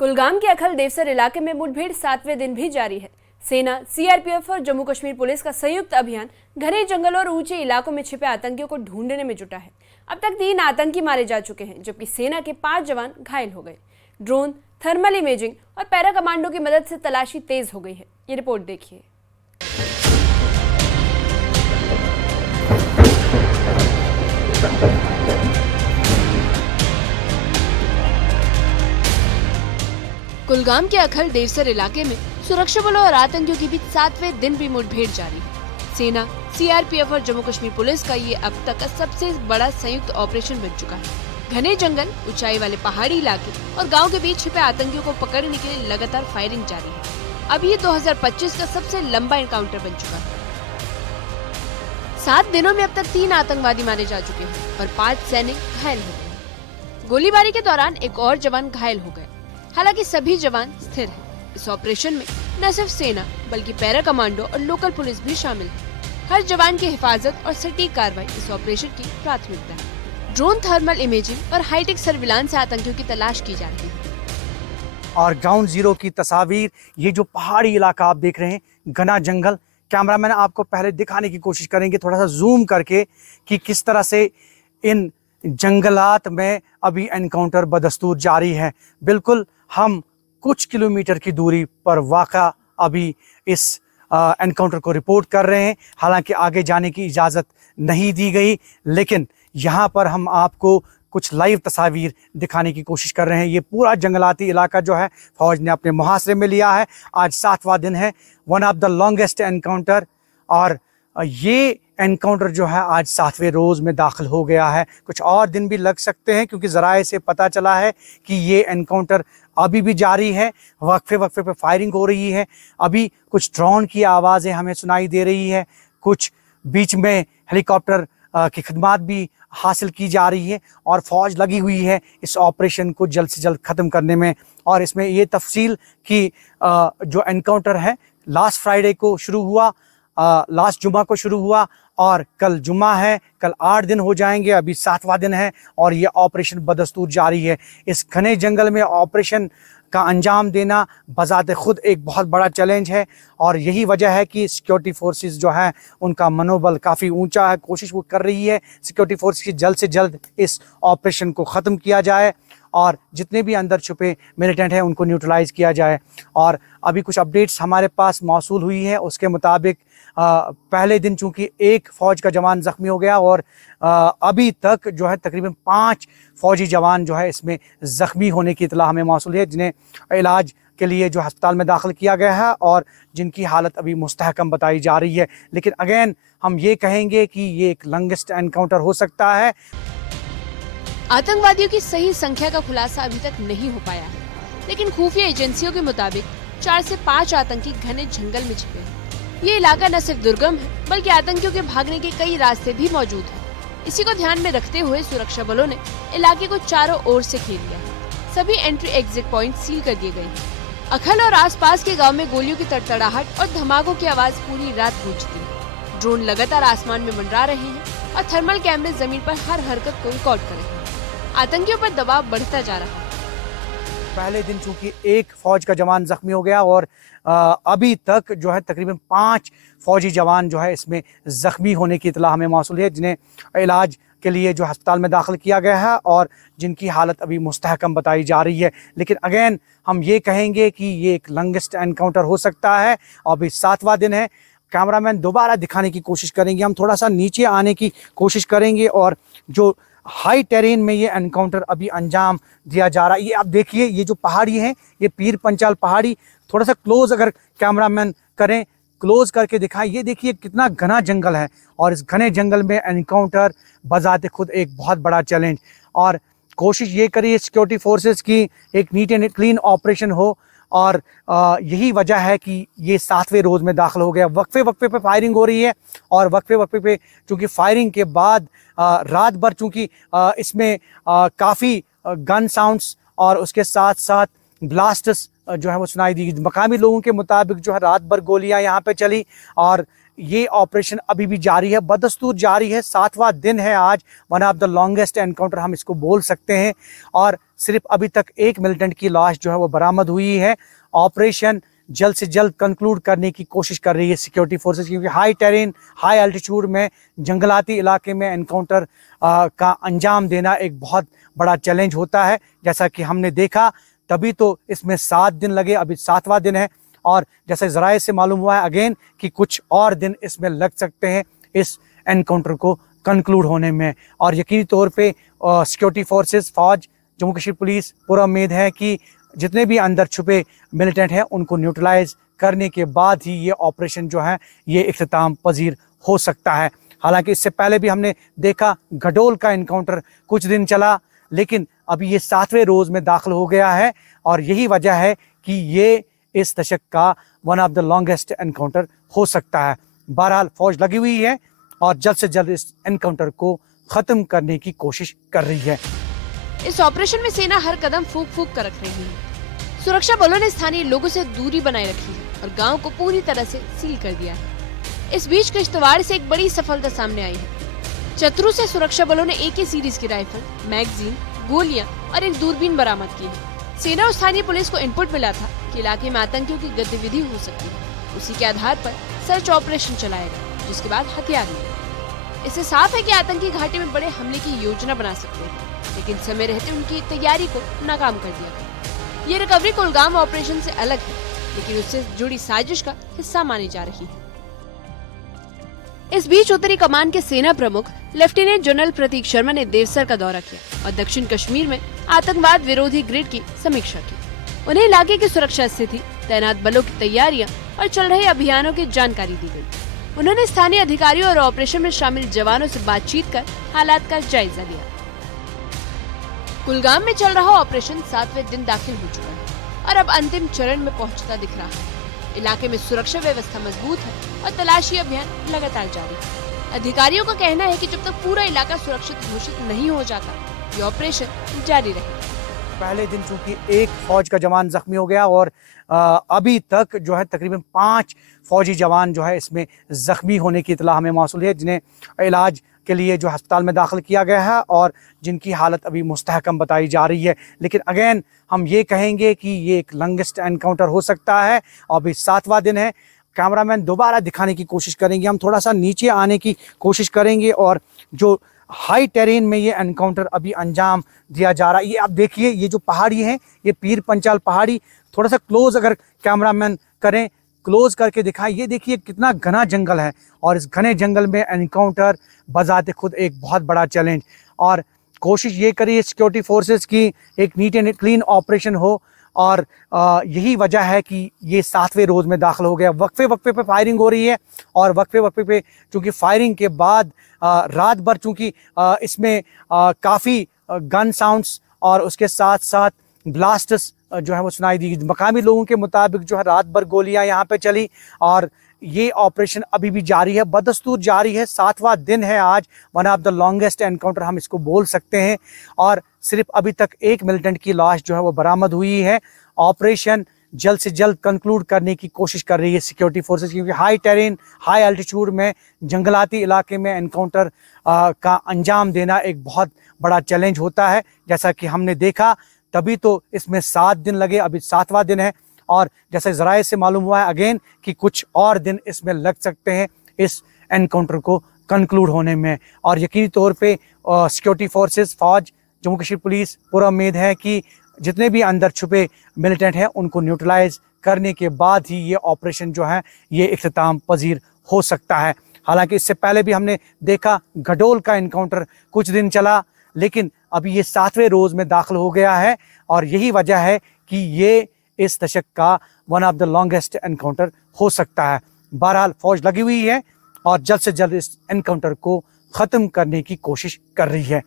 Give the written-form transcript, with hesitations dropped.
कुलगाम के अखल देवसर इलाके में मुठभेड़ 7वें दिन भी जारी है। सेना, सीआरपीएफ और जम्मू कश्मीर पुलिस का संयुक्त अभियान घने जंगलों और ऊंचे इलाकों में छिपे आतंकियों को ढूंढने में जुटा है। अब तक 3 आतंकी मारे जा चुके हैं, जबकि सेना के 5 जवान घायल हो गए। ड्रोन, थर्मल इमेजिंग और पैरा कमांडो की मदद से तलाशी तेज हो गई है। ये रिपोर्ट देखिए। कुलगाम के अखल देवसर इलाके में सुरक्षा बलों और आतंकियों के बीच 7वें दिन भी मुठभेड़ जारी है। सेना, सीआरपीएफ और जम्मू कश्मीर पुलिस का ये अब तक का सबसे बड़ा संयुक्त ऑपरेशन बन चुका है। घने जंगल, ऊंचाई वाले पहाड़ी इलाके और गांव के बीच छिपे आतंकियों को पकड़ने के लिए लगातार फायरिंग जारी है। अब ये 2025 का सबसे लंबा एनकाउंटर बन चुका है। 7 दिनों में अब तक 3 आतंकवादी मारे जा चुके हैं और 5 सैनिक घायल हो गए। गोलीबारी के दौरान एक और जवान घायल हो गए। हालांकि सभी जवान स्थिर हैं। इस ऑपरेशन में न सिर्फ सेना बल्कि पैरा कमांडो और लोकल पुलिस भी शामिल है। हर जवान की हिफाजत और सटीक कार्रवाई इस ऑपरेशन की प्राथमिकता है। ड्रोन, थर्मल इमेजिंग और हाईटेक सर्विलांस से आतंकियों की तलाश की जा रही है। और ग्राउंड जीरो की तस्वीर, ये जो पहाड़ी इलाका आप देख रहे हैं, घना जंगल। कैमरामैन आपको पहले दिखाने की कोशिश करेंगे थोड़ा सा जूम करके कि किस तरह से इन जंगलात में अभी एनकाउंटर बदस्तूर जारी है। बिल्कुल हम कुछ किलोमीटर की दूरी पर वाक़ा अभी इस एनकाउंटर को रिपोर्ट कर रहे हैं। हालांकि आगे जाने की इजाज़त नहीं दी गई, लेकिन यहाँ पर हम आपको कुछ लाइव तस्वीर दिखाने की कोशिश कर रहे हैं। ये पूरा जंगलाती इलाका जो है फौज ने अपने मुहासरे में लिया है। आज 7वां दिन है, one of the longest encounter. और ये एनकाउंटर जो है आज 7वें रोज़ में दाखिल हो गया है। कुछ और दिन भी लग सकते हैं, क्योंकि ज़राए से पता चला है कि ये एनकाउंटर अभी भी जारी है। वक्फे वक्फे पे फायरिंग हो रही है। अभी कुछ ड्रोन की आवाज़ें हमें सुनाई दे रही है, कुछ बीच में हेलीकॉप्टर की खिदमत भी हासिल की जा रही है और फ़ौज लगी हुई है इस ऑपरेशन को जल्द से जल्द ख़त्म करने में। और इसमें ये तफसील कि जो एनकाउंटर है लास्ट फ्राइडे को शुरू हुआ, लास्ट जुमा को शुरू हुआ और कल जुमा है। कल 8 दिन हो जाएंगे, अभी 7वां दिन है और ये ऑपरेशन बदस्तूर जारी है। इस घने जंगल में ऑपरेशन का अंजाम देना बज़ाते खुद एक बहुत बड़ा चैलेंज है और यही वजह है कि सिक्योरिटी फोर्सेस जो है उनका मनोबल काफ़ी ऊंचा है। कोशिश वो कर रही है सिक्योरिटी फोर्स की जल्द से जल्द इस ऑपरेशन को ख़त्म किया जाए और जितने भी अंदर छुपे मिलिटेंट हैं उनको न्यूट्रलाइज़ किया जाए। और अभी कुछ अपडेट्स हमारे पास मौसूल हुई है, उसके मुताबिक पहले दिन चूँकि 1 फ़ौज का जवान ज़ख्मी हो गया और अभी तक जो है तकरीबन 5 फ़ौजी जवान जो है इसमें ज़ख्मी होने की इतला हमें मौसूल है, जिन्हें इलाज के लिए जो अस्पताल में दाखिल किया गया है और जिनकी हालत अभी मुस्तहकम बताई जा रही है। लेकिन अगेन हम ये कहेंगे कि ये एक लॉन्गेस्ट एनकाउंटर हो सकता है। आतंकवादियों की सही संख्या का खुलासा अभी तक नहीं हो पाया है, लेकिन खुफिया एजेंसियों के मुताबिक 4 से 5 आतंकी घने जंगल में छिपे हैं। ये इलाका न सिर्फ दुर्गम है बल्कि आतंकियों के भागने के कई रास्ते भी मौजूद हैं। इसी को ध्यान में रखते हुए सुरक्षा बलों ने इलाके को चारों ओर से घेर लिया है। सभी एंट्री एग्जिट पॉइंट सील कर दिए गए हैं। अखल और आसपास के गांव में गोलियों की तड़तड़ाहट और धमाकों की आवाज पूरी रात गूंजती है। ड्रोन लगातार आसमान में मंडरा रहे हैं और थर्मल कैमरे जमीन पर हर हरकत को रिकॉर्ड कर रहे हैं। आतंकियों पर दबाव बढ़ता जा रहा है। पहले दिन चूंकि 1 फ़ौज का जवान ज़ख्मी हो गया और अभी तक जो है तकरीबन 5 फ़ौजी जवान जो है इसमें ज़ख्मी होने की इतला हमें मौसूल है, जिन्हें इलाज के लिए जो अस्पताल में दाखिल किया गया है और जिनकी हालत अभी मुस्तहकम बताई जा रही है। लेकिन अगेन हम ये कहेंगे कि ये एक लॉन्गेस्ट एनकाउंटर हो सकता है। अभी 7वां दिन है। कैमरामैन दोबारा दिखाने की कोशिश करेंगे, हम थोड़ा सा नीचे आने की कोशिश करेंगे और जो हाई टेरेन में ये एनकाउंटर अभी अंजाम दिया जा रहा है। ये आप देखिए, ये जो पहाड़ी है ये पीर पंचाल पहाड़ी, थोड़ा सा क्लोज अगर कैमरामैन करें, क्लोज करके दिखाएं, ये देखिए कितना घना जंगल है और इस घने जंगल में एनकाउंटर बजाते खुद एक बहुत बड़ा चैलेंज। और कोशिश ये करिए सिक्योरिटी फोर्सेस की एक नीट एंड क्लीन ऑपरेशन हो और यही वजह है कि ये 7वें रोज़ में दाखिल हो गया। वक्फे वक्फे पे फायरिंग हो रही है और वक्फे वक्फे पे चूँकि फायरिंग के बाद रात भर चूँकि इसमें काफ़ी गन साउंड्स और उसके साथ साथ ब्लास्ट्स जो है वो सुनाई दी। मकामी लोगों के मुताबिक जो है रात भर गोलियां यहाँ पे चली और ये ऑपरेशन अभी भी जारी है, बदस्तूर जारी है। 7वां दिन है आज, one of the longest encounter हम इसको बोल सकते हैं। और सिर्फ अभी तक एक मिलिटेंट की लाश जो है वो बरामद हुई है। ऑपरेशन जल्द से जल्द कंक्लूड करने की कोशिश कर रही है सिक्योरिटी फोर्सेस, क्योंकि हाई टेरेन, हाई एल्टीट्यूड में, जंगलाती इलाके में एनकाउंटर का अंजाम देना एक बहुत बड़ा चैलेंज होता है। जैसा कि हमने देखा, तभी तो इसमें 7 दिन लगे, अभी 7वां दिन है और जैसे ज़राए से मालूम हुआ है अगेन कि कुछ और दिन इसमें लग सकते हैं इस एनकाउंटर को कंक्लूड होने में। और यकीनी तौर पे सिक्योरिटी फोर्सेस, फौज, जम्मू कश्मीर पुलिस पूरा उम्मीद है कि जितने भी अंदर छुपे मिलिटेंट हैं उनको न्यूट्रलाइज करने के बाद ही ये ऑपरेशन जो है ये इख्तिताम पजीर हो सकता है। हालांकि इससे पहले भी हमने देखा गडोल का इनकाउंटर कुछ दिन चला, लेकिन अभी ये 7वें रोज़ में दाखिल हो गया है और यही वजह है कि ये इस दशक का one of the longest encounter हो सकता है। बहरहाल फौज लगी हुई है और जल्द से जल्द इस एनकाउंटर को ख़त्म करने की कोशिश कर रही है। इस ऑपरेशन में सेना हर कदम फूंक फूंक कर रख रही है। सुरक्षा बलों ने स्थानीय लोगों से दूरी बनाए रखी है और गांव को पूरी तरह से सील कर दिया है। इस बीच किश्तवाड़ से एक बड़ी सफलता सामने आई है। चतरू से सुरक्षा बलों ने AK सीरीज की राइफल, मैगजीन, गोलियां और एक दूरबीन बरामद की है। सेना और स्थानीय पुलिस को इनपुट मिला था कि इलाके में आतंकियों की गतिविधि हो सकती है। उसी के आधार पर सर्च ऑपरेशन चलाएगा, जिसके बाद हथियार लिए। इससे साफ है कि आतंकी घाटी में बड़े हमले की योजना बना सकते हैं, लेकिन समय रहते उनकी तैयारी को नाकाम कर दिया गया। ये रिकवरी कुलगाम ऑपरेशन से अलग है, लेकिन उससे जुड़ी साजिश का हिस्सा मानी जा रही है। इस बीच उत्तरी कमान के सेना प्रमुख लेफ्टिनेंट जनरल प्रतीक शर्मा ने देवसर का दौरा किया और दक्षिण कश्मीर में आतंकवाद विरोधी ग्रिड की समीक्षा की। उन्हें इलाके की सुरक्षा स्थिति, तैनात बलों की तैयारियां और चल रहे अभियानों की जानकारी दी गई। उन्होंने स्थानीय अधिकारियों और ऑपरेशन में शामिल जवानों से बातचीत कर हालात का जायजा लिया। कुलगाम में चल रहा ऑपरेशन 7वें दिन दाखिल हो चुका है और अब अंतिम चरण में पहुंचता दिख रहा है। इलाके में सुरक्षा व्यवस्था मजबूत है और तलाशी अभियान लगातार जारी है। अधिकारियों का कहना है कि जब तक पूरा इलाका सुरक्षित घोषित नहीं हो जाता, ये ऑपरेशन जारी रहेगा। पहले दिन चूंकि एक फौज का जवान जख्मी हो गया और अभी तक जो है तकरीबन 5 फौजी जवान जो है इसमें जख्मी होने की इतला हमें मौसूल है, जिन्हें इलाज के लिए जो अस्पताल में दाखिल किया गया है और जिनकी हालत अभी मुस्तहकम बताई जा रही है। लेकिन अगेन हम ये कहेंगे कि ये एक लॉन्गेस्ट एनकाउंटर हो सकता है और अभी 7वां दिन है। कैमरामैन दोबारा दिखाने की कोशिश करेंगे, हम थोड़ा सा नीचे आने की कोशिश करेंगे और जो हाई टेरेन में ये एनकाउंटर अभी अंजाम दिया जा रहा है। ये आप देखिए, ये जो पहाड़ी है, ये पीर पंचाल पहाड़ी, थोड़ा सा क्लोज अगर कैमरामैन करें, क्लोज करके दिखाएं, ये देखिए कितना घना जंगल है और इस घने जंगल में एनकाउंटर बजाते खुद एक बहुत बड़ा चैलेंज। और कोशिश ये करिए सिक्योरिटी फोर्सेस की एक नीट एंड क्लीन ऑपरेशन हो और यही वजह है कि ये 7वें रोज़ में दाखिल हो गया। वक्फे वक्फे पे फायरिंग हो रही है और वक्फे वक्फे पे चूँकि फायरिंग के बाद रात भर चूँकि इसमें काफ़ी गन साउंड्स और उसके साथ साथ ब्लास्ट्स जो है वो सुनाई दी। मकामी लोगों के मुताबिक जो है रात भर गोलियां यहाँ पे चली और ये ऑपरेशन अभी भी जारी है, बदस्तूर जारी है। 7वां दिन है आज, one of the longest encounter हम इसको बोल सकते हैं और सिर्फ अभी तक एक मिलिटेंट की लाश जो है वो बरामद हुई है। ऑपरेशन जल्द से जल्द कंक्लूड करने की कोशिश कर रही है सिक्योरिटी फोर्सेस, क्योंकि हाई टेरेन, हाई एल्टीट्यूड में, जंगलाती इलाके में एनकाउंटर का अंजाम देना एक बहुत बड़ा चैलेंज होता है। जैसा कि हमने देखा, तभी तो इसमें 7 दिन लगे, अभी 7वां दिन है और जैसे ज़राए से मालूम हुआ है अगेन कि कुछ और दिन इसमें लग सकते हैं इस एनकाउंटर को कंक्लूड होने में। और यकीनी तौर पे सिक्योरिटी फोर्सेस, फौज, जम्मू कश्मीर पुलिस पूरा उम्मीद है कि जितने भी अंदर छुपे मिलिटेंट हैं उनको न्यूट्रलाइज करने के बाद ही ये ऑपरेशन जो है ये इख्तिताम पजीर हो सकता है। हालांकि इससे पहले भी हमने देखा गडोल का इनकाउंटर कुछ दिन चला, लेकिन अभी ये 7वें रोज़ में दाखिल हो गया है और यही वजह है कि ये इस दशक का one of the longest encounter हो सकता है। बहरहाल फौज लगी हुई है और जल्द से जल्द इस एनकाउंटर को ख़त्म करने की कोशिश कर रही है।